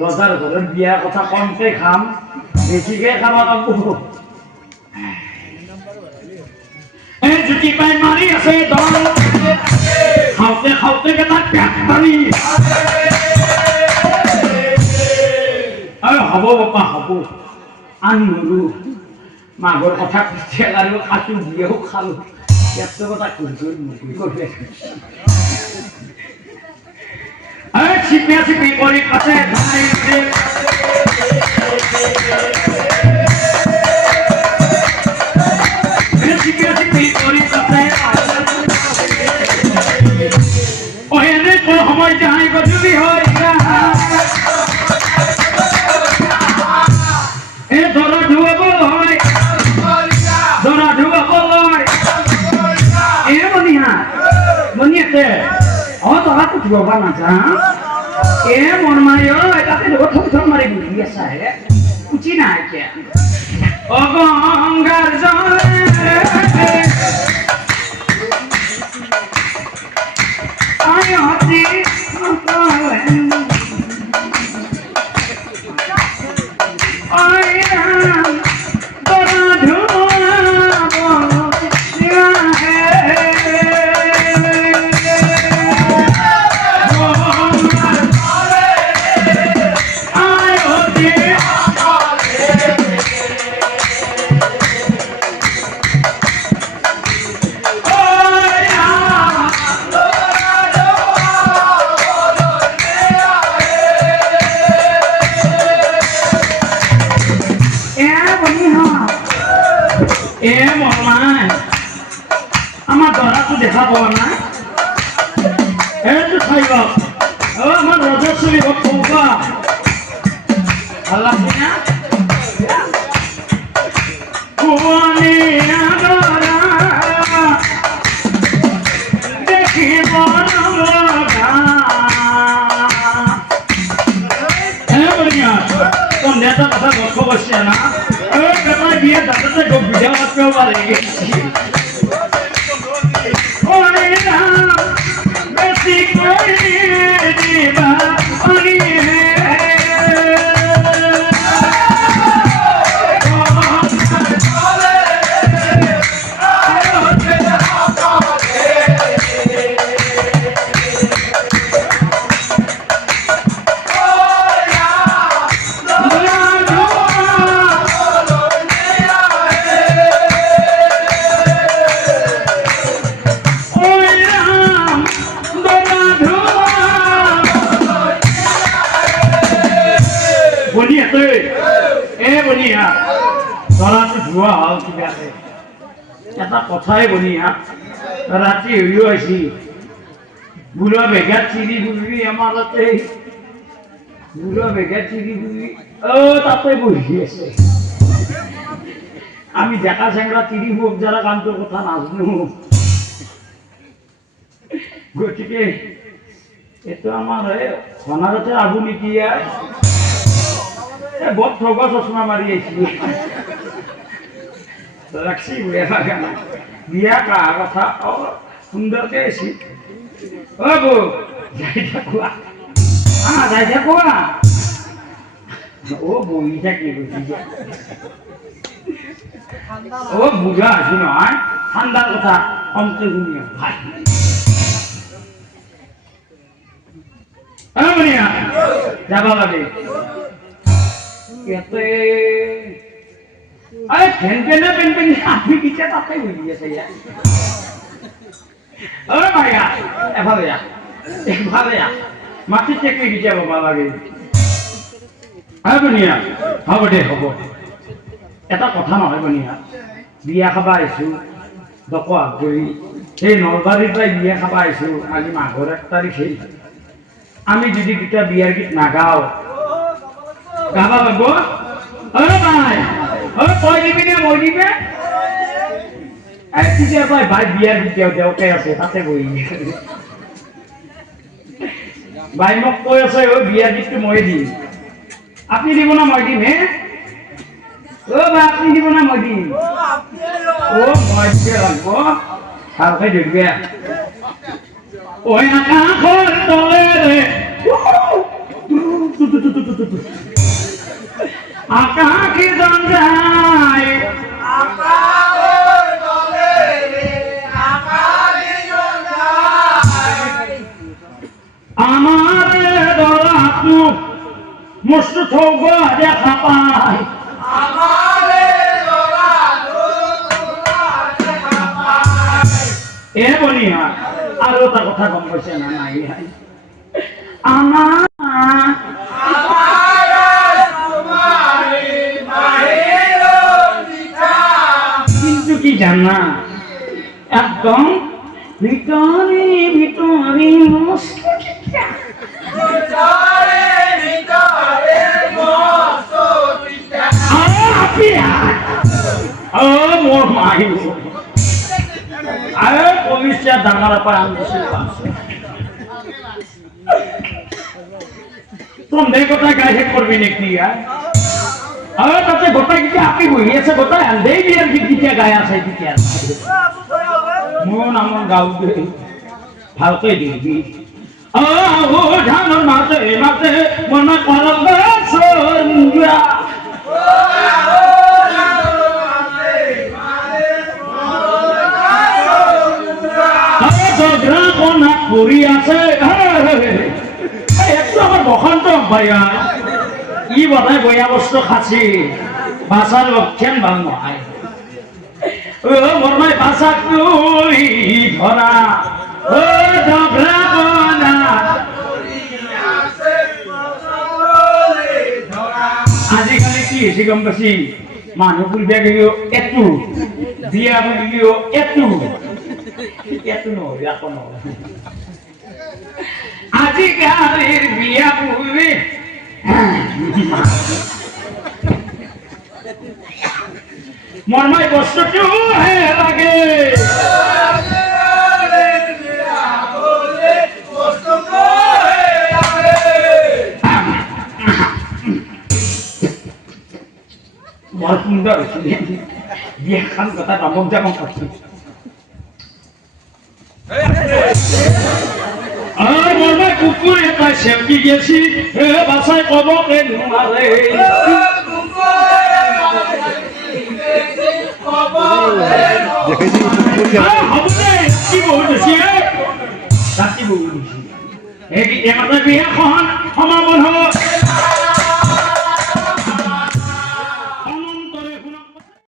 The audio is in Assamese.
ৰজাৰ ঘৰত বিয়াৰ কথা কমকে খাম বেছিকে খাব লাগিব এই জুতি পাই মাৰি আছে দল খাওঁতে খাওঁতে এটা পেট মাৰি হ'ব বাপা হ'ব আনি নৰো মাঘৰ কথা কৈছে আৰু কাটো বিয়াও খালো পেটৰ কথা কৰি চিপে চিপি কৰি কাছে চিপে চিপি কৰি কাছে এনেকৈ সময় যাই গধূলি হয় এই দৰা ধুৱাব হয় দৰা ধুৱাব হয় এই মনিয়াতে দৰাটো ধুৱাব নাযা এ মন মাৰি তাতে থম থম মাৰি বুজি আছা হে উঠি নাই এতিয়া অগংগাৰ আমার দরাটো দেখা পাওয়া না এইটো খাইব আমার রজস্বী ভক্তা আল্লাহ না ভুবনে আগরা দেখিব নগা কোন নেতা কথা লক্ষ্য করছে না বিয়ে দাদাতে ভিডিও করতেও পারে বেশি করে দিবা এটা কথাই বনিয়া রাতে হইও আছি বুড়া বেগাত চিরি বুঝবি আমার রাতে বুড়া বেগাত চিরি বুঝবি তাতে বসি আছে আমি দেখা চেংরা চিরি হোক যারা কান্তৰ কথা নাজানো গতিকে এইটো আমাৰ সোণাৰতে আবু নেকি বৰ ঠগা চশমা মাৰি আহিছিল রাখছি বিয়া কা কথা সুন্দর কেছি ও বউ যাই থাকুয়া যাই থাকুয়া ও বই থাকি ও বুঝা আছি নয় ঠান্ডার কথা কমতে শুনিও ভাই যাবা লাগে अरे फेंपेना फेंपेनी आदमी पीछे ताते हुई है सही है अरे भैया एफाले या माटी चेकरी पीछे बाबा लगे हाँ बनिया हाँ बड़े हबो ऐसा कथा ना है बनिया बिया खाबा आइसु दको आगरी এই নলবাৰীৰ পৰা বিয়া খাবা আইছো আজি মাঘৰ 1 তাৰিখে আমি যদি দুটা বিয়াৰ গীত নাগাও গাবা লাগবো अरे भाई अरे कोई नहीं ने मोदी पे ऐ चीज़ भाई भाई बियर भी देव के ऐसे ताते कोई भाई मग कोई ऐसे वो बियर जिसके मोए दी अपनी दिवना मोदी में ओ भाई अपनी दिवना मोदी ओ मोदी लगो साल के जुड़ गया ओ यहाँ कहाँ खोल तो ले আকাশে জঞ্জাই আমার দলাতু মস্ত থৌগ দেখা পায় এ বনিয়া আর ওটা কথা গম পাইছে না নাই আমার কিন্তু কি জানা একদম ভিতরে ভিতরে মোর মাই আরে পবিত্র ডাঙার পর আমি তোমদের কথা গায়ে করবি নাকি আরে তাতে গোটা কি আপনি বইয়েছে গোটা আন্দেই বিয়ার কি দিকে গায়ে আছে দিকে মন আমার গাও দে ভালকে দিবি ও জানো মাতে মাতে মন করব সঞ্জা কোনা করি আছে একটু আমার বসন্ত ভাইয়া ই বনাই বয়া বস্তু খাচ্ছি বাসার লক্ষণ ভাল নহয় বরমাই বাসা তুই ধরা ও ডবরা বনা আজিকালি কি হৈছে গম পাইছি মানুহ বুলিয়া গেলিও এটু বিয়া বুলিও এটু এটু নহয় আকৌ নহয় আজিকালিৰ বিয়া বুলি মৰমাই বস্তুটো হে লাগে বৰ সুন্দৰ বিয়াখন কথা আমক যাম কৰছি আৰ মৰমাই কুকুৰ এটা সেমকি গেছি বাসায় কব কে নোৱাৰে বিয়াখন সমাপন হব